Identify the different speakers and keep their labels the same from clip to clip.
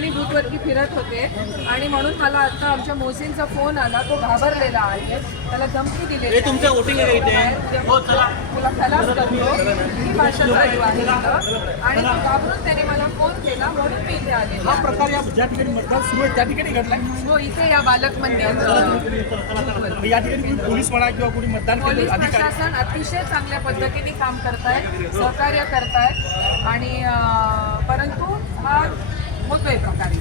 Speaker 1: ठिकाणी बूथवरती फिरत होते. आणि म्हणून मला आता आमच्या मोसींचा फोन आला तो घाबरलेला आहे. त्याला धमकी दिलेली
Speaker 2: हे तुमचं. वोटिंग हो.
Speaker 1: तुला खलास करतो. ही भाषा चालू. आहे. आणि तो घाबरून त्याने मला फोन केला म्हणून मी इथे आले
Speaker 3: हा प्रकार या ज्या ठिकाणी मतदान सुरू आहे त्या ठिकाणी घडलाय?
Speaker 1: हो इथे या बालक मंदिर
Speaker 3: या ठिकाणी कोणी पोलीस म्हणा किंवा कोणी मतदान
Speaker 1: पोलीस प्रशासन अतिशय चांगल्या पद्धतीने काम करतायत सहकार्य करतायत. आणि होतोय प्रकार.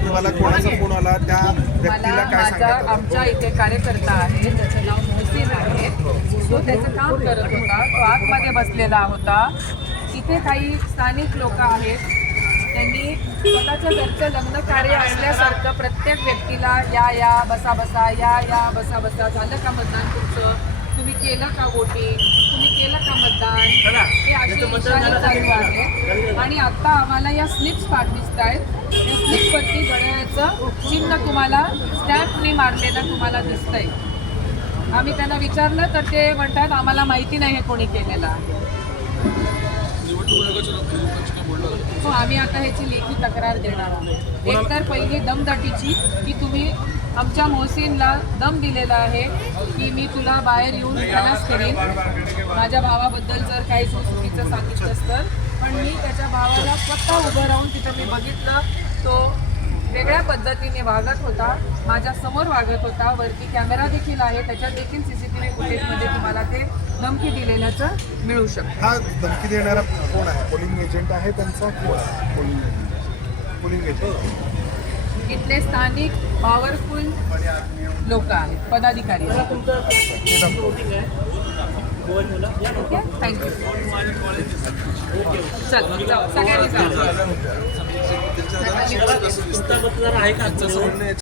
Speaker 4: तुम्हाला कोणाचा फोन आला त्या व्यक्तीला काय सांगतात?
Speaker 1: आमच्या इथे कार्यकर्ता आहे त्याचं नाव मोहसिन आहे. तो त्याचं काम करत होता. तो आतमध्ये बसलेला होता. तिथे काही स्थानिक लोक आहेत. त्यांनी स्वतःच्या घरचं लग्न कार्य असल्यासारखं प्रत्येक व्यक्तीला या या बसा बसा या या बसा बसा झालं का मतदान तुमचं? तुम्ही केलं का वोटिंग? तुम्ही केलं का मतदान? हे अशी इशारे चालू आहे. आणि आता आम्हाला या स्लिप्स दिसत आहेत या स्लिपवरती घड्याळाचं चिन्ह तुम्हाला स्टॅम्पने मारलेलं तुम्हाला दिसतंय. आम्ही त्यांना विचारलं तर ते म्हणतात आम्हाला माहिती नाही हे कोणी केलेलं आहे. हो आम्ही आता ह्याची लेखी तक्रार देणार आहोत. एक तर पहिली दमदाटीची की तुम्ही आमच्या मोहसीनला दम दिलेला आहे की मी तुला बाहेर येऊन खलास करीन. माझ्या भावाबद्दल जर काही चुकीचं सांगितलंस तर पण मी त्याच्या भावाला स्वतः उभं राहून तिथं मी बघितलं तो पद्धतीने वागत होता माझ्यासमोर वागत होता वरती कॅमेरा देखील आहे त्याच्यात देखील सी सी टी व्ही फुटेजमध्ये तुम्हाला ते धमकी दिलेल्याचं मिळू शकतं.
Speaker 4: हा धमकी देणारा कोण आहे? पोलिंग एजंट आहे त्यांचा? कोण आहे? पोलिंग एजंट पोलिंग एजंट
Speaker 1: इथले स्थानिक पॉवरफुल लोक आहेत पदाधिकारी थँक्यू चल सगळ्यांनी जाऊ